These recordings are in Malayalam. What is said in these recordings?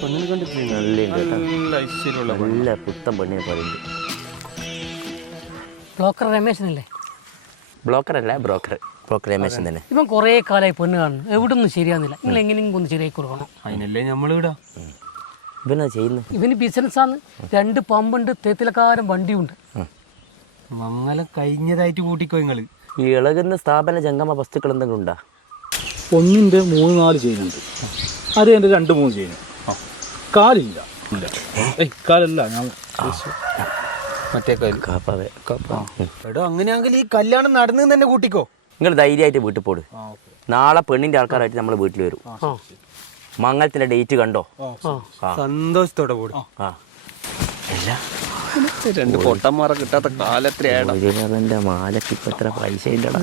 പെണ്ണിനെ കണ്ടിട്ടില്ല. നല്ല പുത്തൻ പെണ്ണിനെ പറയുന്നത്. ബ്ലോക്കർ രമേശനല്ലേ? ബ്ലോക്കറല്ല, ബ്രോക്കർ രമേശൻ തന്നെ. ഇവൻ കുറേ കാലമായി പെണ്ണ് കാണുന്നു, എവിടെ ഒന്നും ശരിയാകുന്നില്ല. നിങ്ങൾ എങ്ങനെയെങ്കിലും ഒന്ന് ശരിയാക്കി കൊടുക്കണം. അതിനല്ലേ നമ്മളിവിടാ. ഇവനാ ചെയ്യുന്നത്. ഇവന് ബിസിനസ്സാണ്. 2 പമ്പുണ്ട്, തേത്തിലക്കാരൻ വണ്ടിയുണ്ട്. മംഗലം കഴിഞ്ഞതായിട്ട് കൂട്ടിക്കോ നിങ്ങള്. ഈ ഇളകുന്ന സ്ഥാപന ജംഗമ വസ്തുക്കൾ എന്തെങ്കിലും ഉണ്ടാ? ഒന്നിൻ്റെ 3-4 ചെയ്യുന്നുണ്ട്. അത് എൻ്റെ 2-3 ചെയ്യുന്നു. കാലില്ല. കാലല്ല, ഞാൻ മറ്റേ എടോ അങ്ങനെയാണെങ്കിൽ ഈ കല്യാണം നടന്നു തന്നെ കൂട്ടിക്കോ. നിങ്ങൾ ധൈര്യമായിട്ട് വീട്ടിൽ പോട്. നാളെ പെണ്ണിന്റെ ആൾക്കാരായിട്ട് നമ്മൾ വീട്ടിൽ വരും. മംഗലത്തിന്റെ ഡേറ്റ് കണ്ടോ? സന്തോഷത്തോടെ പോടും. 2 പൊട്ടന്മാരെ കിട്ടാത്ത കാലത്രയാണ്. മാലക്ക് ഇപ്പൊ എത്ര പൈസ ഇല്ലടാ.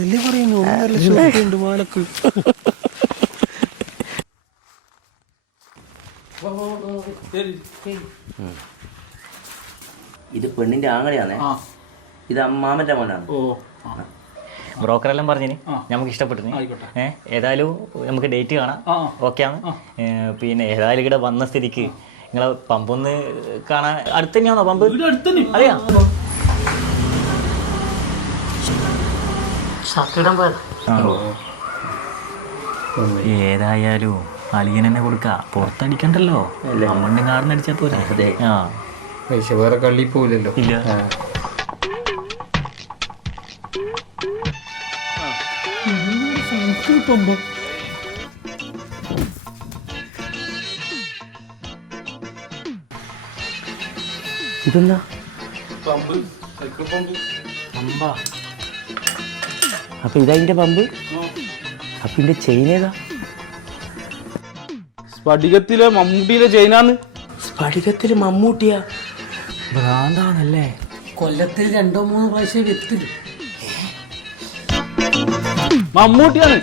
മാലക്ക് ഇത് പെണ്ണിന്റെ ആങ്ങളെയാണേ. ഇത് അമ്മാമന്റെ മോനാണ്. ബ്രോക്കറെല്ലാം പറഞ്ഞിന് നമുക്ക് ഇഷ്ടപ്പെട്ടു. ഏതായാലും നമുക്ക് ഡേറ്റ് കാണാം. ഓക്കെ ആണ്. പിന്നെ ഏതായാലും ഇവിടെ വന്ന സ്ഥിതിക്ക് നിങ്ങളെ പമ്പൊന്ന് കാണാൻ. അടുത്ത് തന്നെയാണോ പമ്പ്? അറിയാം. ഏതായാലും അളിയൻ തന്നെ കൊടുക്ക, പുറത്തടിക്കണ്ടല്ലോ. നമ്മളുടെ കാർന്നടിച്ചാ പോരാ. പൈസ വേറെ കള്ളി പോവില്ലല്ലോ. ഇല്ല. ഇതെന്താ? അപ്പൊ ഇതതിന്റെ പമ്പ്. അപ്പൊ ഇതിന്റെ ചെയിൻ ഏതാ? സ്ഫടികത്തിലെ മമ്മൂട്ടിയിലെ ചെയിനാന്ന്. സ്ഫടികത്തില് മമ്മൂട്ടിയാ? ഭ്രാന്താണല്ലേ. കൊല്ലത്തിൽ 2-3 പ്രാവശ്യം വിത്തില്. മമ്മൂട്ടിയാണ്.